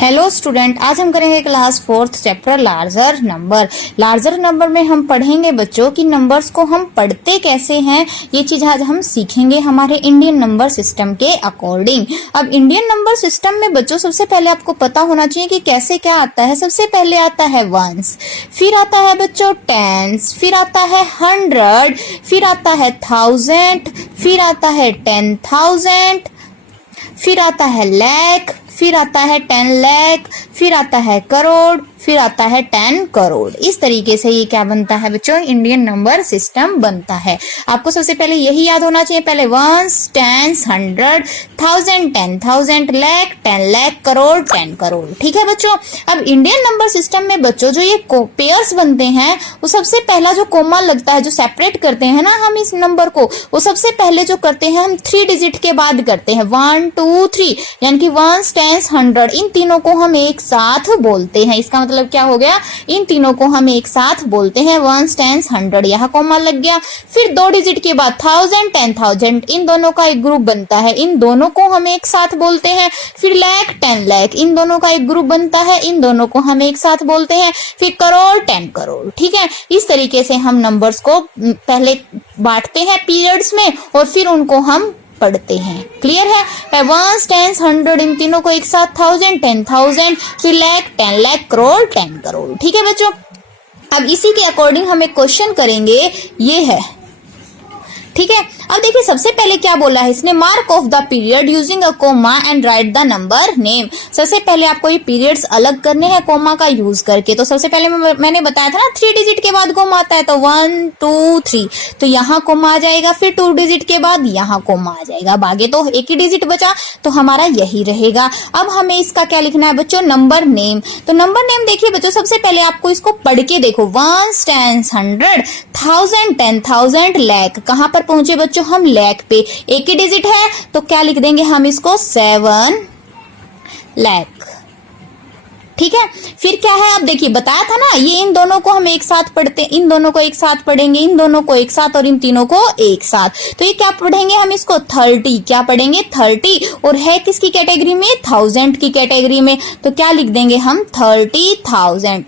Hello student, आज हम करेंगे class 4th chapter larger number. Larger number में हम पढ़ेंगे बच्चों कि नंबर्स को हम पढ़ते कैसे हैं। ये चीज आज हम सीखेंगे हमारे इंडियन नंबर सिस्टम के अकॉर्डिंग। अब इंडियन नंबर सिस्टम में बच्चों सबसे पहले आपको पता होना चाहिए कि कैसे क्या आता है। सबसे पहले आता है वंस, फिर आता है बच्चों टेंस, फिर आता है 100, फिर आता है 1000, फिर आता है 10,000, फिर आता है लाख, फिर आता है 10 लाख, फिर आता है करोड़, फिर आता है 10 करोड़। इस तरीके से ये क्या बनता है बच्चों, इंडियन नंबर सिस्टम बनता है। आपको सबसे पहले यही याद होना चाहिए, पहले वंस, टेंस, 100, 1000, 10,000, लाख, 10 लाख, करोड़, 10 करोड़। ठीक है बच्चों। अब इंडियन नंबर सिस्टम में बच्चों जो ये पेयर्स बनते हैं, वो सबसे पहला जो कोमा लगता है, जो सेपरेट करते हैं ना हम इस नंबर को, वो सबसे पहले जो करते हैं हम 3 डिजिट के बाद करते हैं, 1 2 3, यानी कि वंस, टेंस, 100, इन तीनों को हम एक साथ बोलते हैं। इसका मतलब क्या हो गया, इन तीनों को हम एक साथ बोलते हैं, वंस, टेंस, 100, यहाँ कोमा लग गया। फिर 2 डिजिट के बाद 1000, 10,000, इन दोनों का एक ग्रुप बनता है, इन दोनों को हम एक साथ बोलते हैं। फिर लाख, 10 लाख, इन दोनों का एक ग्रुप बनता है, इन दोनों को हम एक साथ बोलते हैं। फिर करोड़, 10 करोड़। ठीक है, इस तरीके से हम नंबर्स को पहले बांटते हैं पीरियड्स में और फिर उनको हम पढ़ते हैं। क्लियर है। वंस, टेंस, 100, इन तीनों को एक साथ 1000, 10,000, फिर लाख, 10 लाख, करोड़, 10 करोड़। ठीक है बच्चों। अब इसी के अकॉर्डिंग हम एक क्वेश्चन करेंगे, ये है। ठीक है, अब देखिए सबसे पहले क्या बोला है इसने, mark off the period using a comma and write the number name. सबसे पहले आपको ये पीरियड्स अलग करने हैं कोमा का यूज करके। तो सबसे पहले मैंने बताया था ना 3 डिजिट के बाद कोमा आता है, तो 1 2 3, तो यहाँ कोमा आ जाएगा। फिर 2 डिजिट के बाद यहाँ कोमा आ जाएगा। अब आगे तो एक ही डिजिट बचा, तो हमारा यही रहेगा। अब हमें इसका क्या लिखना है बच्चों, नंबर नेम। तो नंबर नेम देखिए बच्चों, सबसे पहले आपको इसको पढ़ के देखो, वंस, टेंस, 100, 1000, 10,000, लाख। कहां पर पहुंचे बच्चों हम, लाख पे। एक ही डिजिट है तो क्या लिख देंगे हम इसको, 7 लाख। ठीक है, फिर क्या है, अब देखिए बताया था ना, ये इन दोनों को हम एक साथ पढ़ते, इन दोनों को एक साथ पढ़ेंगे, इन दोनों को एक साथ और इन तीनों को एक साथ। तो ये क्या पढ़ेंगे हम इसको, 30। क्या पढ़ेंगे, 30, और है किसकी कैटेगरी में, 1000 की कैटेगरी में। तो क्या लिख देंगे हम, 30,000,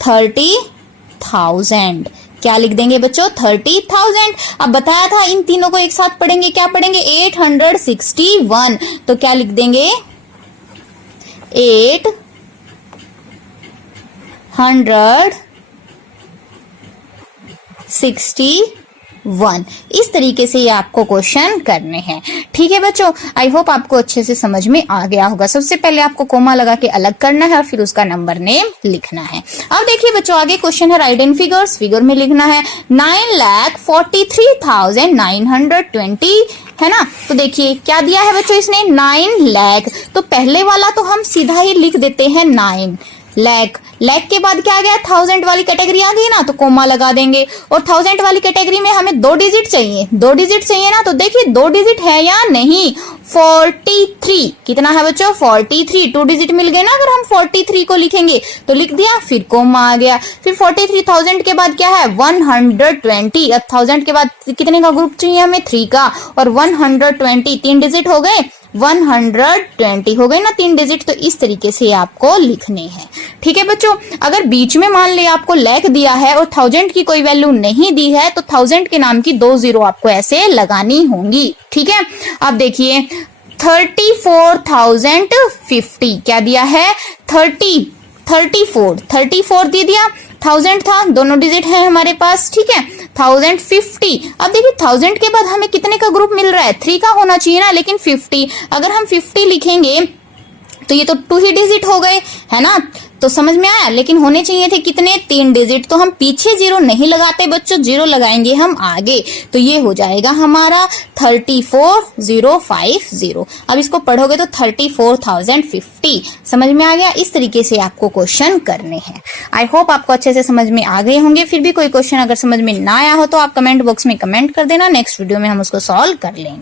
30,000। क्या लिख देंगे बच्चों, 30,000। अब बताया था इन तीनों को एक साथ पढ़ेंगे, क्या पढ़ेंगे, 861। तो क्या लिख देंगे, 861। इस तरीके से ये आपको क्वेश्चन करने हैं। ठीक है बच्चों, आई होप आपको अच्छे से समझ में आ गया होगा। सबसे पहले आपको कोमा लगा के अलग करना है और फिर उसका नंबर नेम लिखना है। अब देखिए बच्चों, आगे क्वेश्चन है, राइट इन फिगर्स। फिगर में लिखना है 9,43,920, है ना। तो देखिए क्या दिया है बच्चों इसने, 9 लाख। तो पहले वाला तो हम सीधा ही लिख देते हैं 9 लाख। लाख के बाद क्या आ गया, 1000 वाली कैटेगरी आ गई ना, तो कोमा लगा देंगे। और 1000 वाली कैटेगरी में हमें 2 डिजिट चाहिए, 2 डिजिट चाहिए ना। तो देखिए 2 डिजिट है या नहीं, 43। कितना है बच्चों, 43। 2 डिजिट मिल गए ना, अगर हम 43 को लिखेंगे तो लिख दिया, फिर कोमा आ गया। फिर 43,000 के बाद क्या है, 120। अब 1000 के बाद कितने का ग्रुप चाहिए हमें, 3 का, और 120, 3 डिजिट हो गए, 120 हो गए ना 3 डिजिट। तो इस तरीके से आपको लिखने हैं। ठीक है बच्चों, अगर बीच में मान लिया आपको लाख दिया है और 1000 की कोई वैल्यू नहीं दी है, तो 1000 के नाम की 2 जीरो आपको ऐसे लगानी होंगी। ठीक है, अब देखिए 34,050। क्या दिया है, 34 दे दिया। 1000 था, दोनों डिजिट है हमारे पास। ठीक है, 1050। अब देखिए 1000 के बाद हमें कितने का ग्रुप मिल रहा है, 3 का होना चाहिए ना, लेकिन 50। अगर हम 50 लिखेंगे तो ये तो 2 ही डिजिट हो गए, है ना। तो समझ में आया, लेकिन होने चाहिए थे कितने, 3 डिजिट। तो हम पीछे जीरो नहीं लगाते बच्चों, जीरो लगाएंगे हम आगे। तो ये हो जाएगा हमारा 34,050। अब इसको पढ़ोगे तो 34,050। समझ में आ गया। इस तरीके से आपको क्वेश्चन करने हैं। आई होप आपको अच्छे से समझ में आ गए होंगे। फिर भी कोई क्वेश्चन अगर समझ में ना आया हो तो आप कमेंट बॉक्स में कमेंट कर देना, नेक्स्ट वीडियो में हम उसको सॉल्व कर लेंगे।